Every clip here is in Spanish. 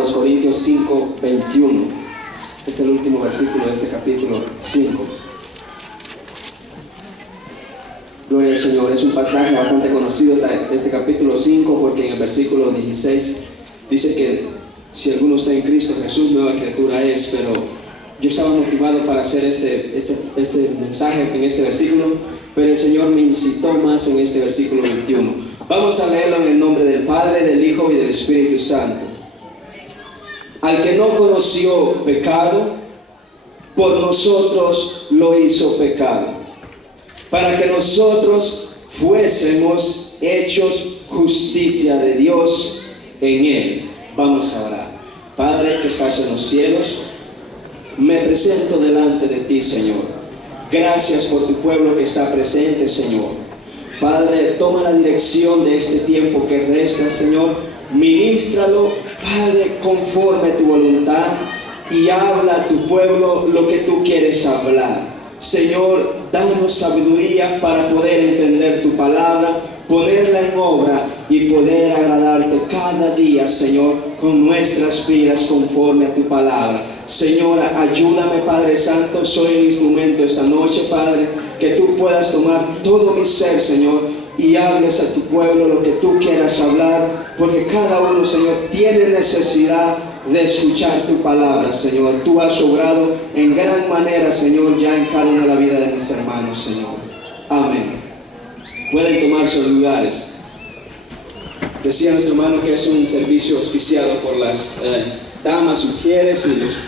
los Corintios 5, 21. Es el último versículo de este capítulo 5. Gloria al Señor. Es un pasaje bastante conocido este capítulo 5, porque en el versículo 16 dice que si alguno está en Cristo Jesús, nueva criatura es. Pero yo estaba motivado para hacer este mensaje en este versículo, pero el Señor me incitó más en este versículo 21. Vamos a leerlo en el nombre del Padre, del Hijo y del Espíritu Santo. Al que no conoció pecado, por nosotros lo hizo pecado, para que nosotros fuésemos hechos justicia de Dios en Él. Vamos a orar. Padre que estás en los cielos, me presento delante de ti, Señor. Gracias por tu pueblo que está presente, Señor. Padre, toma la dirección de este tiempo que resta, Señor. Ministralo, Padre, conforme a tu voluntad, y habla a tu pueblo lo que tú quieres hablar. Señor, danos sabiduría para poder entender tu palabra, ponerla en obra y poder agradarte cada día, Señor, con nuestras vidas conforme a tu palabra. Señor, ayúdame, Padre Santo, soy el instrumento esta noche, Padre, que tú puedas tomar todo mi ser, Señor, y hables a tu pueblo lo que tú quieras hablar, porque cada uno, Señor, tiene necesidad de escuchar tu palabra, Señor. Tú has obrado en gran manera, Señor, ya en cada una de la vida de mis hermanos, Señor. Amén. Pueden tomar sus lugares. Decía nuestro hermano que es un servicio auspiciado por las damas Ujieres y los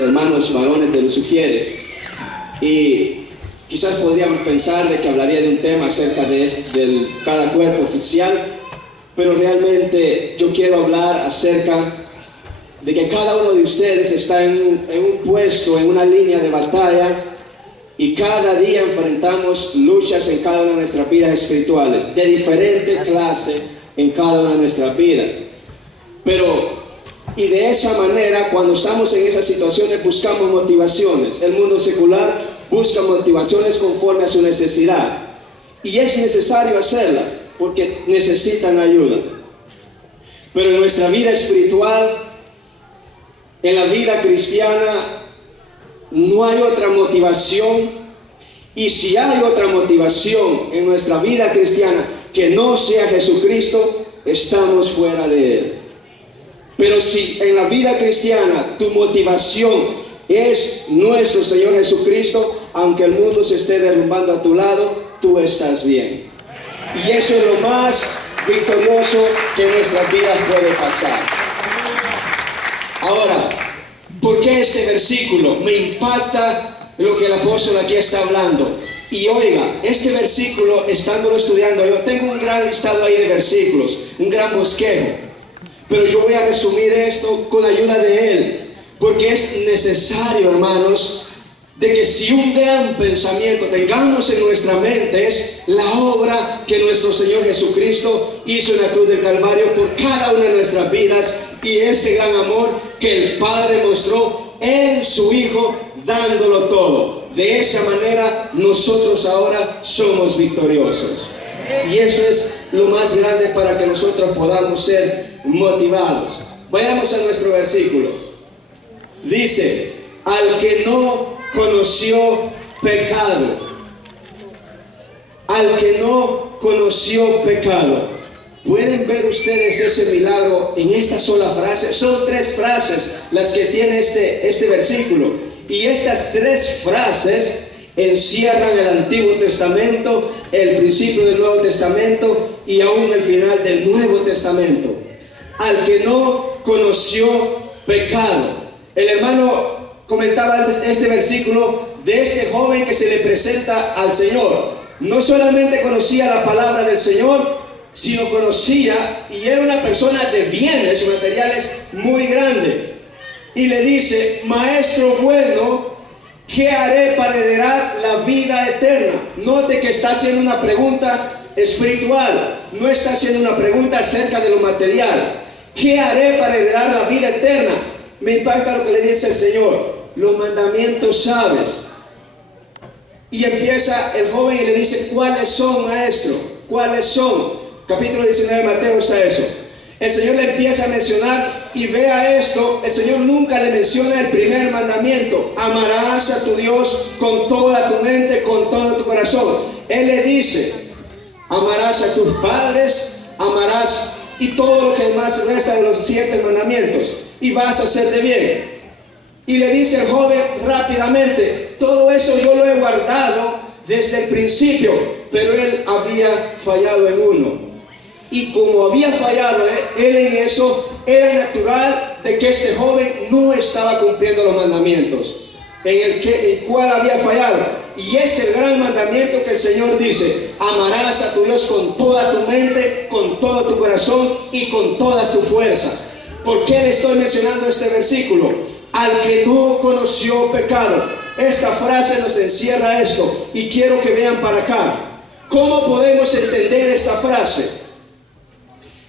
hermanos varones de los Ujieres. Y quizás podríamos pensar de que hablaría de un tema acerca de cada cuerpo oficial, pero realmente yo quiero hablar acerca de que cada uno de ustedes está en un puesto, en una línea de batalla, y cada día enfrentamos luchas en cada una de nuestras vidas espirituales, de diferente clase en cada una de nuestras vidas. Y de esa manera, cuando estamos en esas situaciones, buscamos motivaciones. El mundo secular busca motivaciones conforme a su necesidad, y es necesario hacerlas porque necesitan ayuda. Pero en nuestra vida espiritual, en la vida cristiana, no hay otra motivación. Y si hay otra motivación en nuestra vida cristiana que no sea Jesucristo, estamos fuera de Él. Pero si en la vida cristiana tu motivación es nuestro Señor Jesucristo, aunque el mundo se esté derrumbando a tu lado, tú estás bien. Y eso es lo más victorioso que en nuestras vidas puede pasar. Ahora, ¿por qué este versículo me impacta lo que el apóstol aquí está hablando? Y oiga, este versículo, estándolo estudiando, yo tengo un gran listado ahí de versículos, un gran bosquejo, pero yo voy a resumir esto con la ayuda de él, porque es necesario, hermanos, de que si un gran pensamiento tengamos en nuestra mente es la obra que nuestro Señor Jesucristo hizo en la cruz del Calvario por cada una de nuestras vidas, y ese gran amor que el Padre mostró en su Hijo, dándolo todo. De esa manera nosotros ahora somos victoriosos, y eso es lo más grande para que nosotros podamos ser motivados. Vayamos a nuestro versículo. Dice: al que no conoció pecado, al que no conoció pecado. ¿Pueden ver ustedes ese milagro en esta sola frase? Son 3 frases las que tiene este versículo, y estas 3 frases encierran el Antiguo Testamento, el principio del Nuevo Testamento y aún el final del Nuevo Testamento. Al que no conoció pecado. El hermano comentaba este versículo de este joven que se le presenta al Señor. No solamente conocía la palabra del Señor, sino conocía y era una persona de bienes materiales muy grande. Y le dice: maestro bueno, ¿qué haré para heredar la vida eterna? Note que está haciendo una pregunta espiritual, no está haciendo una pregunta acerca de lo material. ¿Qué haré para heredar la vida eterna? Me impacta lo que le dice el Señor: los mandamientos sabes. Y empieza el joven y le dice: ¿cuáles son, maestro? ¿Cuáles son? Capítulo 19 de Mateo está eso. El Señor le empieza a mencionar, y vea esto, el Señor nunca le menciona el primer mandamiento: amarás a tu Dios con toda tu mente, con todo tu corazón. Él le dice, amarás a tus padres, amarás, y todo lo que más resta de los 7 mandamientos, y vas a hacerte bien. Y le dice el joven rápidamente, todo eso yo lo he guardado desde el principio, pero él había fallado en uno. Y como había fallado él en eso, era natural de que este joven no estaba cumpliendo los mandamientos en el cual había fallado. Y es el gran mandamiento que el Señor dice: amarás a tu Dios con toda tu mente, con todo tu corazón y con todas tus fuerzas. ¿Por qué le estoy mencionando este versículo? Al que no conoció pecado. Esta frase nos encierra esto, y quiero que vean para acá. ¿Cómo podemos entender esta frase?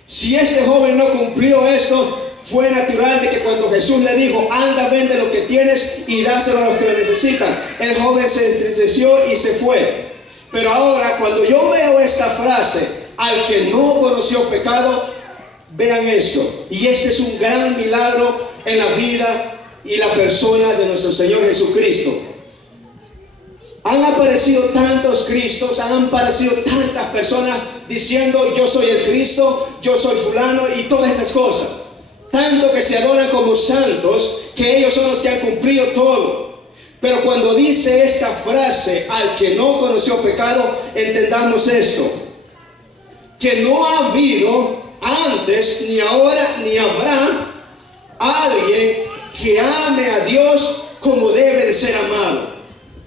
Si este joven no cumplió esto, fue natural de que cuando Jesús le dijo, anda, vende lo que tienes y dáselo a los que lo necesitan, el joven se entristeció y se fue. Pero ahora, cuando yo veo esta frase, al que no conoció pecado, vean esto. Y este es un gran milagro en la vida y la persona de nuestro Señor Jesucristo. Han aparecido tantos Cristos, han aparecido tantas personas diciendo, yo soy el Cristo, yo soy fulano, y todas esas cosas. Tanto que se adoran como santos, que ellos son los que han cumplido todo. Pero cuando dice esta frase, al que no conoció pecado, entendamos esto: que no ha habido antes, ni ahora, ni habrá alguien que ame a Dios como debe de ser amado.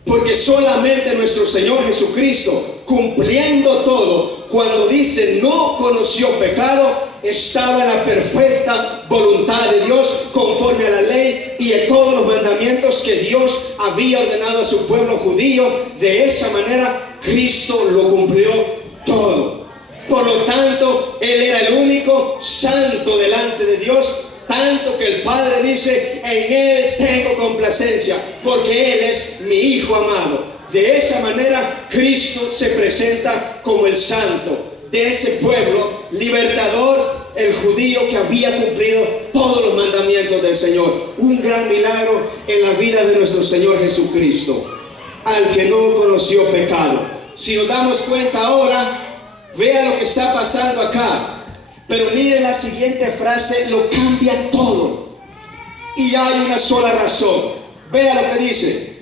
Porque solamente nuestro Señor Jesucristo, cumpliendo todo, cuando dice no conoció pecado, estaba en la perfecta voluntad de Dios, conforme a la ley y a todos los mandamientos que Dios había ordenado a su pueblo judío. De esa manera Cristo lo cumplió todo. Por lo tanto, Él era el único santo delante de Dios, tanto que el Padre dice, en Él tengo complacencia, porque Él es mi Hijo amado. De esa manera Cristo se presenta como el santo de ese pueblo, libertador, el judío que había cumplido todos los mandamientos del Señor. Un gran milagro en la vida de nuestro Señor Jesucristo, al que no conoció pecado. Si nos damos cuenta ahora, vea lo que está pasando acá. Pero mire la siguiente frase, lo cambia todo. Y hay una sola razón. Vea lo que dice: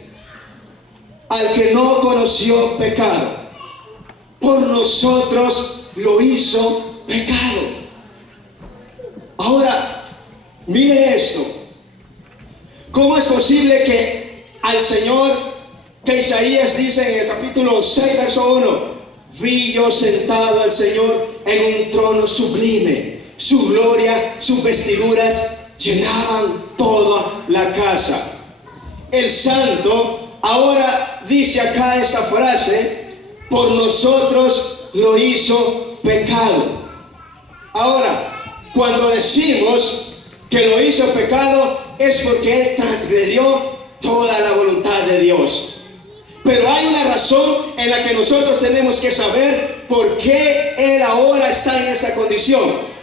al que no conoció pecado, por nosotros lo hizo pecado. Ahora, mire esto. ¿Cómo es posible que al Señor, que Isaías dice en el capítulo 6, verso 1, vi yo sentado al Señor en un trono sublime, su gloria, sus vestiduras llenaban toda la casa? El santo ahora dice acá esta frase: por nosotros lo hizo pecado. Ahora, cuando decimos que lo hizo pecado, es porque Él transgredió toda la voluntad de Dios. Pero hay una razón en la que nosotros tenemos que saber por qué Él ahora está en esta condición.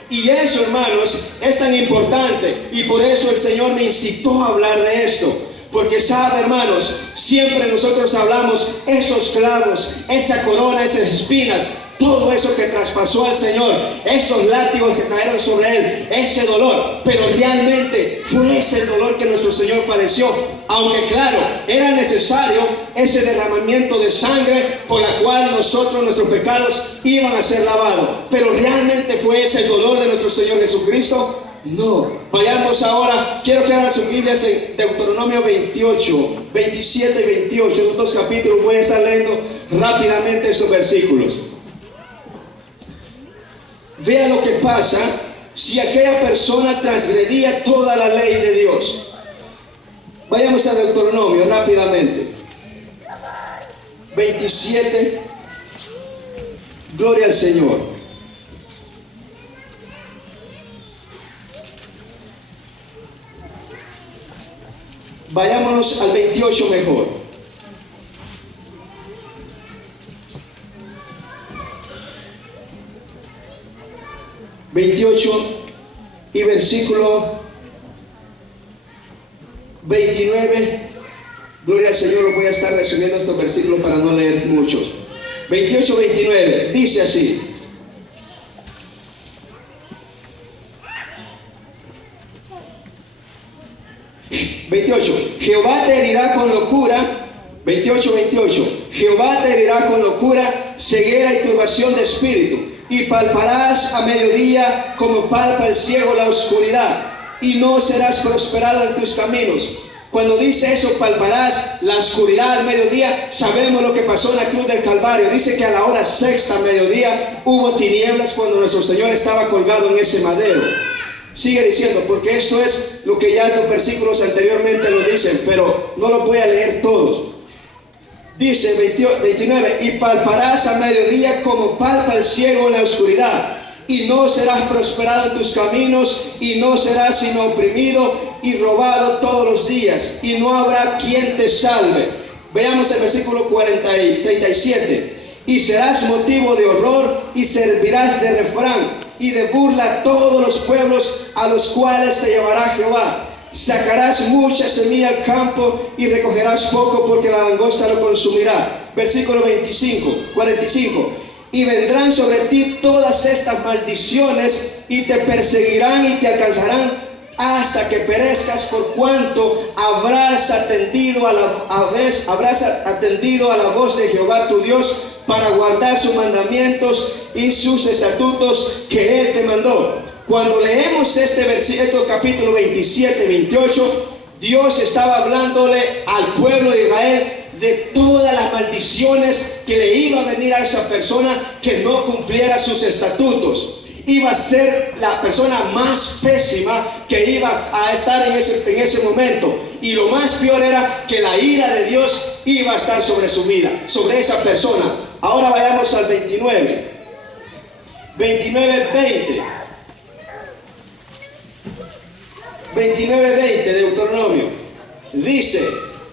Y eso, hermanos, es tan importante. Y por eso el Señor me incitó a hablar de esto. Porque sabe, hermanos, siempre nosotros hablamos esos clavos, esa corona, esas espinas, todo eso que traspasó al Señor, esos látigos que cayeron sobre Él, ese dolor. Pero realmente fue ese el dolor que nuestro Señor padeció. Aunque claro, era necesario ese derramamiento de sangre por la cual nuestros pecados iban a ser lavados. Pero realmente fue ese el dolor de nuestro Señor Jesucristo. No. Vayamos ahora, quiero que abran sus Biblias en Deuteronomio 28, 27 y 28, los 2 capítulos. Voy a estar leyendo rápidamente estos versículos. Vea lo que pasa si aquella persona transgredía toda la ley de Dios. Vayamos a Deuteronomio rápidamente. 27. Gloria al Señor. Vayámonos al 28 mejor. y versículo 29. Gloria al Señor, lo voy a estar resumiendo estos versículos para no leer muchos. 28, 29, dice así: Jehová te herirá con locura. 28, Jehová te herirá con locura, ceguera y turbación de espíritu, y palparás a mediodía como palpa el ciego la oscuridad, y no serás prosperado en tus caminos. Cuando dice eso, palparás la oscuridad al mediodía, sabemos lo que pasó en la cruz del Calvario. Dice que a la hora sexta, mediodía, hubo tinieblas cuando nuestro Señor estaba colgado en ese madero. Sigue diciendo, porque eso es lo que ya estos versículos anteriormente lo dicen, pero no lo voy a leer todos. Dice 29, y palparás a mediodía como palpa el ciego en la oscuridad, y no serás prosperado en tus caminos, y no serás sino oprimido y robado todos los días, y no habrá quien te salve. Veamos el versículo 37. Y serás motivo de horror, y servirás de refrán y de burla a todos los pueblos a los cuales te llevará Jehová. Sacarás mucha semilla al campo y recogerás poco, porque la langosta lo consumirá. Versículo 45. Y vendrán sobre ti todas estas maldiciones, y te perseguirán y te alcanzarán hasta que perezcas, por cuanto habrás atendido a la voz de Jehová tu Dios, para guardar sus mandamientos y sus estatutos que Él te mandó. Cuando leemos este versículo, capítulo 27, 28, Dios estaba hablándole al pueblo de Israel de todas las maldiciones que le iba a venir a esa persona que no cumpliera sus estatutos. Iba a ser la persona más pésima que iba a estar en ese momento. Y lo más peor era que la ira de Dios iba a estar sobre su vida, sobre esa persona. Ahora vayamos al 29, 20. 29:20 de Deuteronomio. Dice: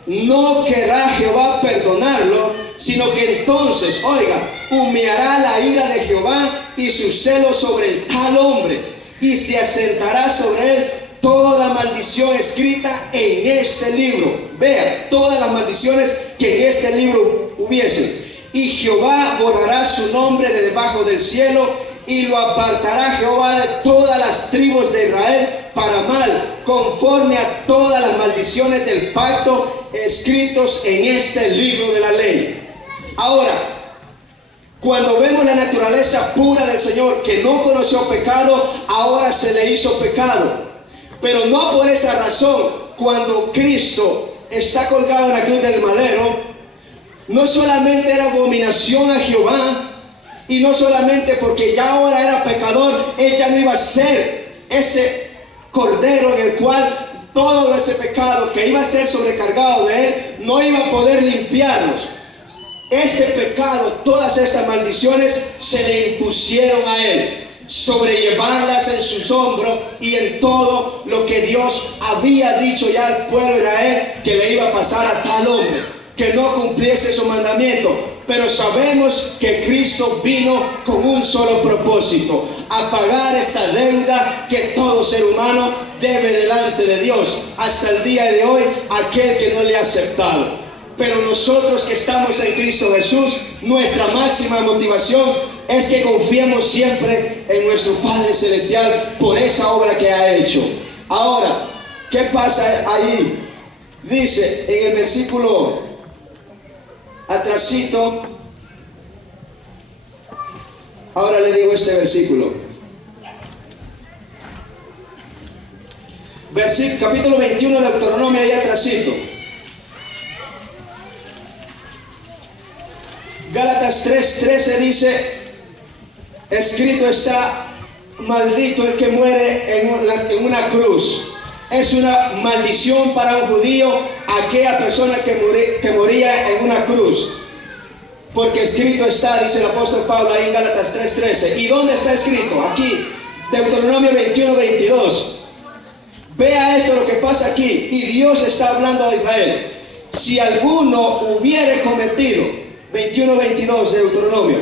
no querrá Jehová perdonarlo, sino que entonces, oiga, humillará la ira de Jehová y su celo sobre el tal hombre, y se asentará sobre él toda maldición escrita en este libro. Vea, todas las maldiciones que en este libro hubiesen. Y Jehová borrará su nombre de debajo del cielo, y lo apartará Jehová de todas las tribus de Israel para mal, conforme a todas las maldiciones del pacto escritos en este libro de la ley. Ahora, cuando vemos la naturaleza pura del Señor, que no conoció pecado, ahora se le hizo pecado. Pero no por esa razón, cuando Cristo está colgado en la cruz del madero, no solamente era abominación a Jehová, y no solamente porque ya ahora era pecador, Él ya no iba a ser ese cordero en el cual todo ese pecado que iba a ser sobrecargado de Él no iba a poder limpiarnos. Este pecado, todas estas maldiciones se le impusieron a Él, sobrellevarlas en sus hombros y en todo lo que Dios había dicho ya al pueblo de Israel que le iba a pasar a tal hombre que no cumpliese su mandamiento. Pero sabemos que Cristo vino con un solo propósito: a pagar esa deuda que todo ser humano debe delante de Dios hasta el día de hoy, aquel que no le ha aceptado. Pero nosotros que estamos en Cristo Jesús, nuestra máxima motivación es que confiemos siempre en nuestro Padre Celestial por esa obra que ha hecho. Ahora, ¿qué pasa ahí? Dice en el versículo atrasito, ahora le digo este versículo. Capítulo 21 de Deuteronomio, ahí atrasito. Gálatas 3:13 dice: escrito está, maldito el que muere en una cruz. Es una maldición para un judío aquella persona que moría en una cruz. Porque escrito está, dice el apóstol Pablo ahí en Gálatas 3:13. ¿Y dónde está escrito? Aquí, Deuteronomio 21:22. Vea esto lo que pasa aquí. Y Dios está hablando a Israel. Si alguno hubiere cometido, 21:22 de Deuteronomio,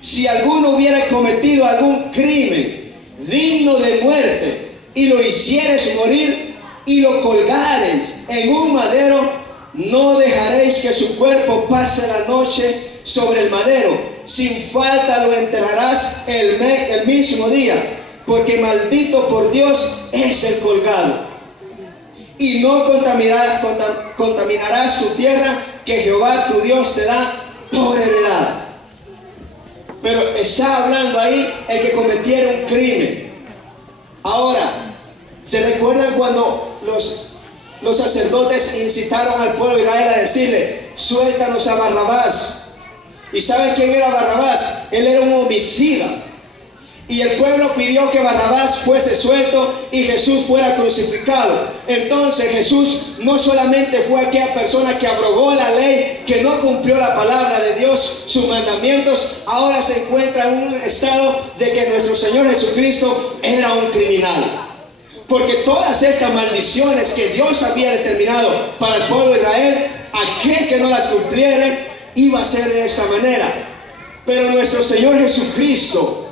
si alguno hubiera cometido algún crimen digno de muerte, y lo hicieres morir y lo colgares en un madero, no dejaréis que su cuerpo pase la noche sobre el madero. Sin falta lo enterrarás el mismo día, porque maldito por Dios es el colgado. Y no contaminarás tu tierra, que Jehová tu Dios te da por heredad. Pero está hablando ahí el que cometiera un crimen. Ahora, ¿se recuerdan cuando los sacerdotes incitaron al pueblo de Israel a decirle: suéltanos a Barrabás? ¿Y saben quién era Barrabás? Él era un homicida. Y el pueblo pidió que Barrabás fuese suelto y Jesús fuera crucificado. Entonces Jesús no solamente fue aquella persona que abrogó la ley, que no cumplió la palabra de Dios, sus mandamientos, ahora se encuentra en un estado de que nuestro Señor Jesucristo era un criminal. Porque todas estas maldiciones que Dios había determinado para el pueblo de Israel, aquel que no las cumpliera iba a ser de esa manera. Pero nuestro Señor Jesucristo,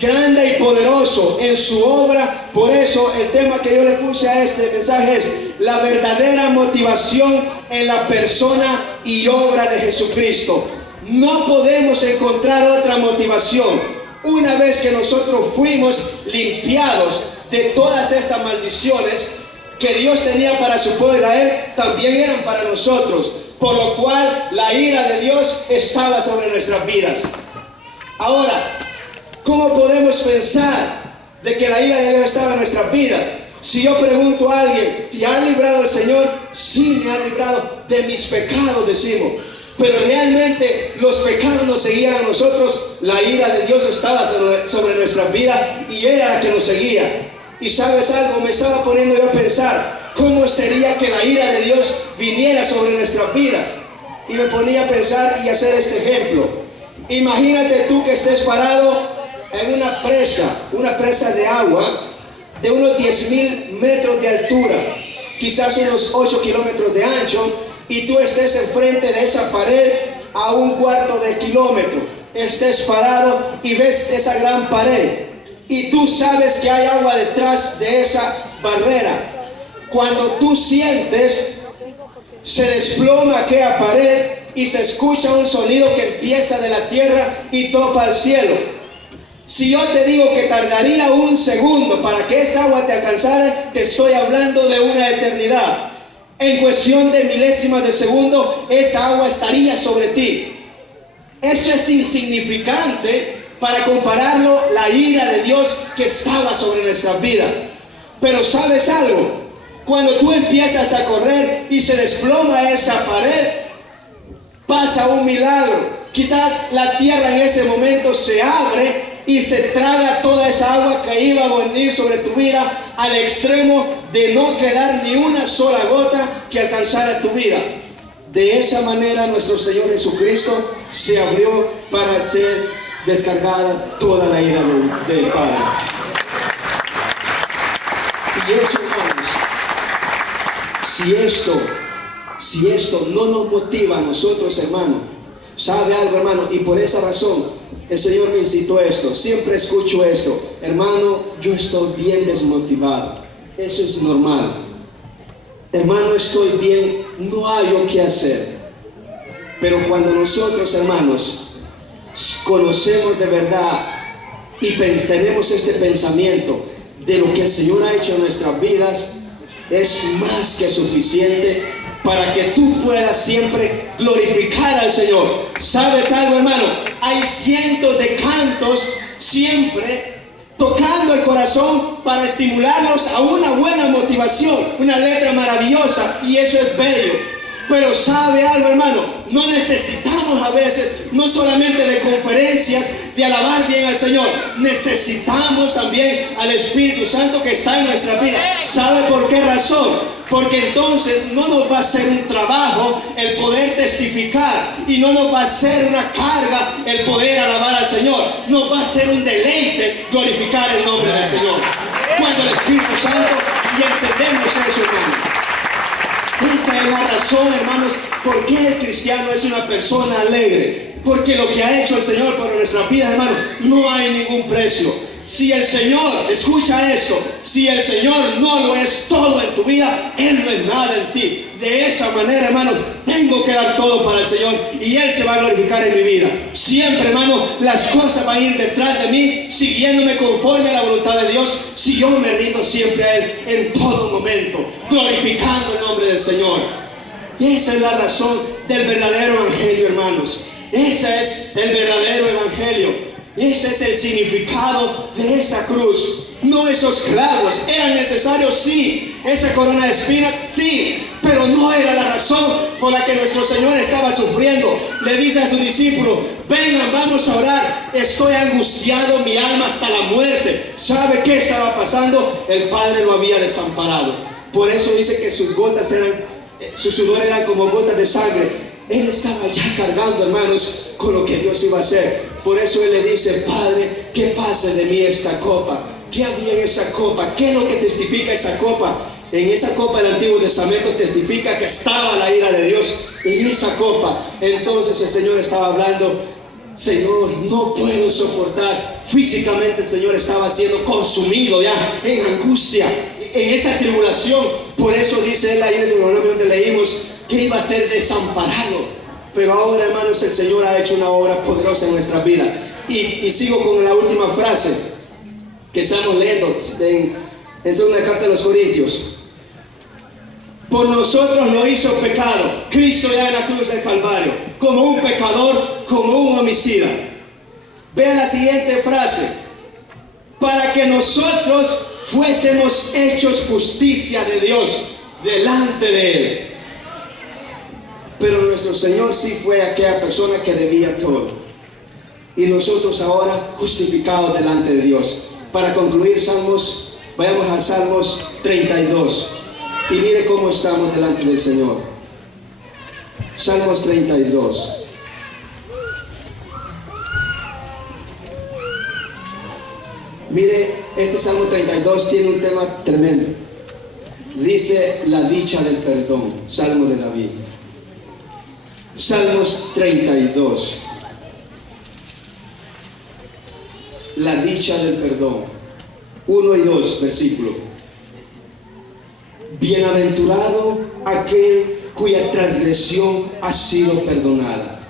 grande y poderoso en su obra, por eso el tema que yo le puse a este mensaje es la verdadera motivación en la persona y obra de Jesucristo. No podemos encontrar otra motivación. Una vez que nosotros fuimos limpiados de todas estas maldiciones que Dios tenía para su pueblo Israel, también eran para nosotros, por lo cual la ira de Dios estaba sobre nuestras vidas. Ahora, ¿cómo podemos pensar de que la ira de Dios estaba en nuestra vida? Si yo pregunto a alguien: ¿te ha librado el Señor? Sí, me ha librado de mis pecados, decimos. Pero realmente los pecados nos seguían a nosotros. La ira de Dios estaba sobre nuestra vida y era la que nos seguía. Y ¿sabes algo? Me estaba poniendo yo a pensar: ¿cómo sería que la ira de Dios viniera sobre nuestras vidas? Y me ponía a pensar y hacer este ejemplo. Imagínate tú que estés parado en una presa de agua de unos 10,000 metros de altura, quizás unos 8 kilómetros de ancho, y tú estés enfrente de esa pared a 1/4 de kilómetro. Estés parado y ves esa gran pared, y tú sabes que hay agua detrás de esa barrera. Cuando tú sientes, se desploma aquella pared y se escucha un sonido que empieza de la tierra y topa al cielo. Si yo te digo que tardaría 1 segundo para que esa agua te alcanzara, te estoy hablando de una eternidad. En cuestión de milésimas de segundo, esa agua estaría sobre ti. Eso es insignificante para compararlo la ira de Dios que estaba sobre nuestra vida. Pero ¿sabes algo? Cuando tú empiezas a correr y se desploma esa pared, pasa un milagro. Quizás la tierra en ese momento se abre y se traga toda esa agua que iba a venir sobre tu vida, al extremo de no quedar ni una sola gota que alcanzara tu vida. De esa manera nuestro Señor Jesucristo se abrió para ser descargada toda la ira del Padre. Y eso, hermanos, si esto no nos motiva a nosotros, hermanos, ¿sabe algo, hermano? Y por esa razón el Señor me incitó esto. Siempre escucho esto: hermano, yo estoy bien desmotivado. Eso es normal. Hermano, estoy bien, no hay lo que hacer. Pero cuando nosotros, hermanos, conocemos de verdad y tenemos este pensamiento de lo que el Señor ha hecho en nuestras vidas, es más que suficiente para que tú puedas siempre glorificar al Señor. ¿Sabes algo, hermano? Hay cientos de cantos siempre tocando el corazón para estimularnos a una buena motivación, una letra maravillosa, y eso es bello. Pero ¿sabe algo, hermano? No necesitamos a veces, no solamente de conferencias, de alabar bien al Señor. Necesitamos también al Espíritu Santo que está en nuestra vida. ¿Sabe por qué razón? Porque entonces no nos va a ser un trabajo el poder testificar, y no nos va a ser una carga el poder alabar al Señor. Nos va a ser un deleite glorificar el nombre del Señor. Cuando el Espíritu Santo, y entendemos eso, hermano. Esa es la razón, hermanos, por qué el cristiano es una persona alegre. Porque lo que ha hecho el Señor por nuestras vidas, hermanos, no hay ningún precio. Si el Señor, escucha eso, si el Señor no lo es todo en tu vida, Él no es nada en ti. De esa manera, hermano, tengo que dar todo para el Señor y Él se va a glorificar en mi vida. Siempre, hermano, las cosas van a ir detrás de mí, siguiéndome conforme a la voluntad de Dios, si yo me rindo siempre a Él en todo momento, glorificando el nombre del Señor. Y esa es la razón del verdadero evangelio, hermanos. Ese es el verdadero evangelio. Ese es el significado de esa cruz. No esos clavos, ¿eran necesarios? Sí. Esa corona de espinas, sí. Pero no era la razón por la que nuestro Señor estaba sufriendo. Le dice a sus discípulos: vengan, vamos a orar. Estoy angustiado, mi alma hasta la muerte. ¿Sabe qué estaba pasando? El Padre lo había desamparado. Por eso dice que sus gotas eran, su sudor eran como gotas de sangre. Él estaba ya cargando, hermanos, con lo que Dios iba a hacer. Por eso Él le dice: Padre, que pase de mí esta copa. ¿Qué había en esa copa? ¿Qué es lo que testifica esa copa? En esa copa del Antiguo Testamento testifica que estaba la ira de Dios en esa copa. Entonces el Señor estaba hablando: Señor, no puedo soportar. Físicamente el Señor estaba siendo consumido ya en angustia, en esa tribulación. Por eso dice Él ahí en el Deuteronomio donde leímos que iba a ser desamparado. Pero ahora, hermanos, el Señor ha hecho una obra poderosa en nuestra vida. Y sigo con la última frase que estamos leyendo en segunda carta de los Corintios. Por nosotros lo hizo pecado Cristo ya en la cruz del Calvario, como un pecador, como un homicida. Vean la siguiente frase: para que nosotros fuésemos hechos justicia de Dios delante de Él. Pero nuestro Señor sí fue aquella persona que debía todo. Y nosotros ahora justificados delante de Dios. Para concluir, Salmos, vayamos a Salmos 32. Y mire cómo estamos delante del Señor. Salmos 32. Mire, este Salmo 32 tiene un tema tremendo. Dice la dicha del perdón. Salmo de David. Salmos 32. La dicha del perdón. 1 y 2 versículos. Bienaventurado aquel cuya transgresión ha sido perdonada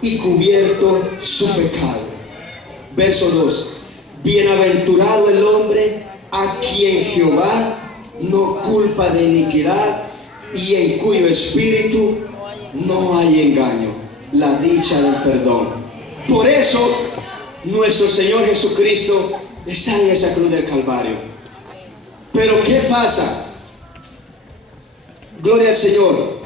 y cubierto su pecado. Verso 2. Bienaventurado el hombre a quien Jehová no culpa de iniquidad y en cuyo espíritu no hay engaño. La dicha del perdón. Por eso nuestro Señor Jesucristo está en esa cruz del Calvario. Pero ¿qué pasa? Gloria al Señor.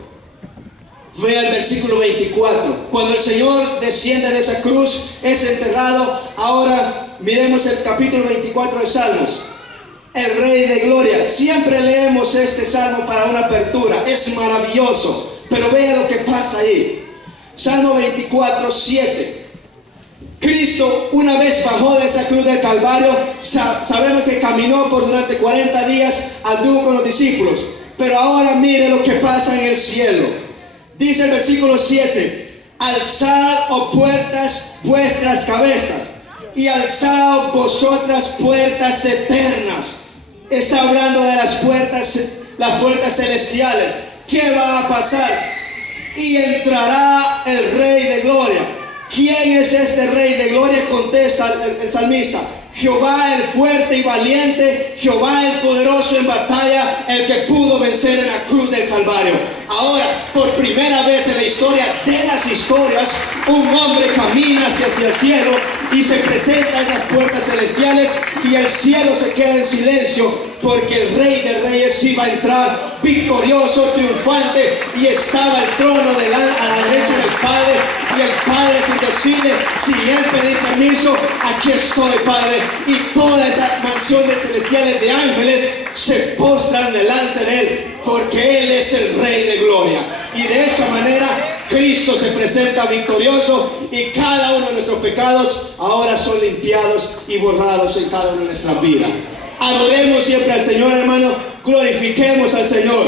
Vea el versículo 24. Cuando el Señor desciende de esa cruz, es enterrado. Ahora miremos el capítulo 24 de Salmos. El Rey de Gloria. Siempre leemos este salmo para una apertura. Es maravilloso. Pero vea lo que pasa ahí. Salmo 24, 7. Cristo una vez bajó de esa cruz del Calvario. Sabemos que caminó por durante 40 días, anduvo con los discípulos. Pero ahora mire lo que pasa en el cielo. Dice el versículo 7: alzad, oh puertas, vuestras cabezas, y alzad vosotras puertas eternas. Está hablando de las puertas celestiales. ¿Qué va a pasar? Y entrará el Rey de Gloria. ¿Quién es este Rey de Gloria? Contesta el salmista: Jehová el fuerte y valiente, Jehová el poderoso en batalla, el que pudo vencer en la cruz del Calvario. Ahora, por primera vez en la historia de las historias, un hombre camina hacia el cielo y se presenta a esas puertas celestiales, y el cielo se queda en silencio, porque el Rey de Reyes iba a entrar victorioso, triunfante, y estaba el trono a la derecha del Padre, y el Padre, sin decirle, sin él pedir permiso: aquí estoy, Padre. Y toda esa mansión de celestiales, de ángeles, se postran delante de él, porque él es el Rey de Gloria. Y de esa manera Cristo se presenta victorioso, y cada uno de nuestros pecados ahora son limpiados y borrados en cada una de nuestras vidas. Adoremos siempre al Señor, hermano. Glorifiquemos al Señor,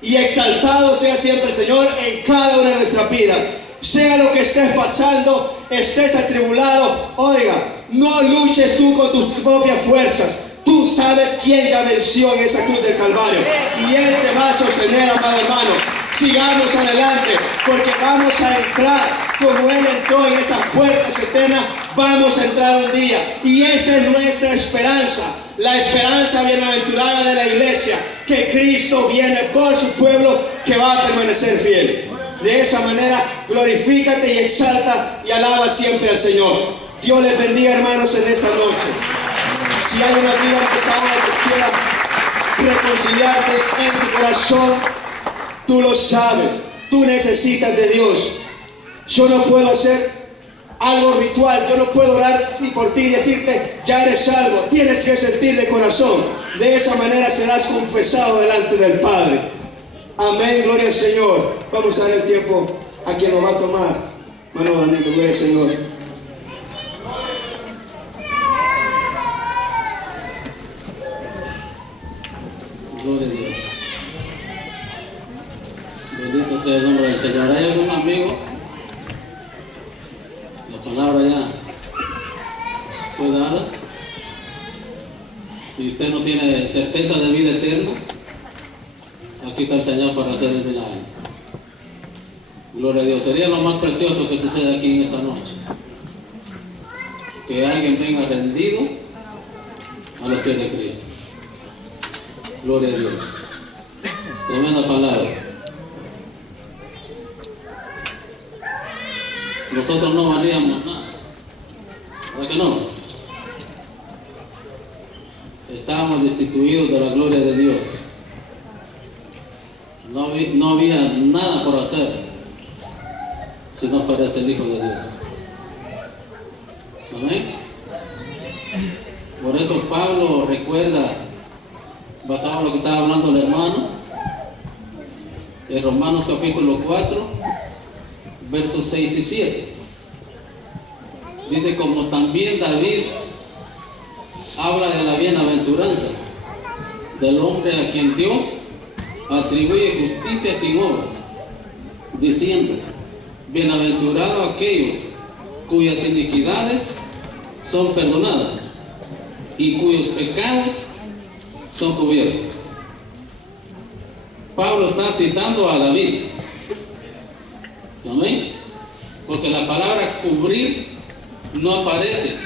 y exaltado sea siempre el Señor en cada una de nuestras vidas. Sea lo que estés pasando, estés atribulado, oiga, No luches tú con tus propias fuerzas. Tú sabes quién ya venció en esa cruz del Calvario. Y Él te va a sostener, amado hermano. Sigamos adelante, porque vamos a entrar como Él entró en esas puertas eternas. Vamos a entrar un día. Y esa es nuestra esperanza. La esperanza bienaventurada de la iglesia. Que Cristo viene por su pueblo que va a permanecer fiel. De esa manera, glorifícate y exalta y alaba siempre al Señor. Dios les bendiga, hermanos, en esta noche. Si hay una vida que esta hora que quiera reconciliarte en tu corazón, tú lo sabes. Tú necesitas de Dios. Yo no puedo hacer algo ritual. Yo no puedo orar por ti y decirte, ya eres salvo. Tienes que sentir de corazón. De esa manera serás confesado delante del Padre. Amén, gloria al Señor. Vamos a dar el tiempo a quien nos va a tomar. Mano Danilo, gloria al Señor. Gloria a Dios. Bendito sea el nombre del Señor. ¿Hay algún amigo? La palabra ya fue dada. Y usted no tiene certeza de vida eterna. Aquí está el Señor para hacer el milagro. Gloria a Dios. Sería lo más precioso que sucede aquí en esta noche. Que alguien venga rendido a los pies de Cristo. Gloria a Dios. Tremenda palabra. Nosotros no valíamos nada. ¿Verdad que no? Estábamos destituidos de la gloria de Dios. No había nada por hacer si no fuera el Hijo de Dios. Amén. Por eso Pablo recuerda, basado en lo que estaba hablando el hermano, en Romanos capítulo 4, versos 6 y 7. Dice, como también David habla de la bienaventuranza del hombre a quien Dios atribuye justicia sin obras, diciendo, bienaventurados aquellos cuyas iniquidades son perdonadas y cuyos pecados son cubiertos. Pablo está citando a David. Amén. Porque la palabra cubrir no aparece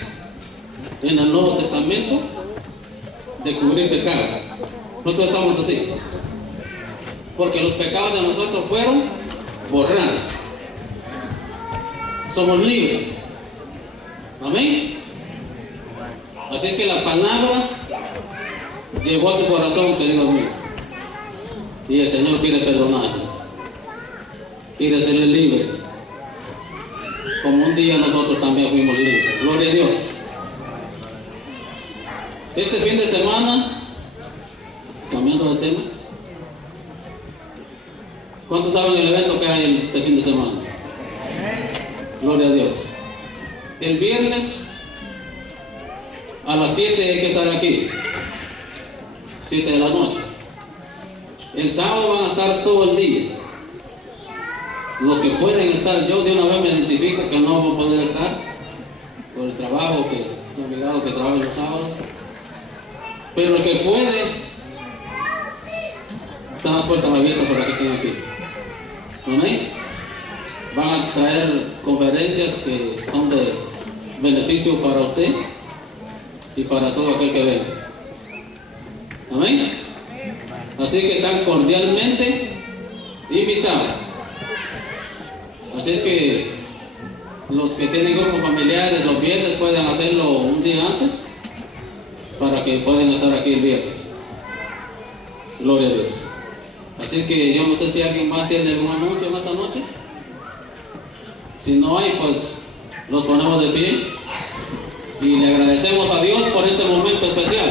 en el Nuevo Testamento de cubrir pecados. Nosotros estamos así. Porque los pecados de nosotros fueron borrados. Somos libres. Amén. Así es que la palabra llegó a su corazón, querido amigo. Y el Señor quiere perdonarle. Quiere hacerle libre. Como un día nosotros también fuimos libres. Gloria a Dios. Este fin de semana, cambiando de tema, ¿cuántos saben el evento que hay este fin de semana? Gloria a Dios. El viernes a las 7 hay que estar aquí. 7 de la noche. El sábado van a estar todo el día. Los que pueden estar, yo de una vez me identifico que no voy a poder estar por el trabajo, que son obligados que trabajen los sábados. Pero el que puede, están las puertas abiertas para que estén aquí. Amén. Van a traer conferencias que son de beneficio para usted y para todo aquel que venga. Amén. Así que están cordialmente invitados. Así es que los que tienen grupos familiares los viernes pueden hacerlo un día antes para que puedan estar aquí el viernes. Gloria a Dios. Así que yo no sé si alguien más tiene algún anuncio en esta noche. Si no hay, pues los ponemos de pie y le agradecemos a Dios por este momento especial.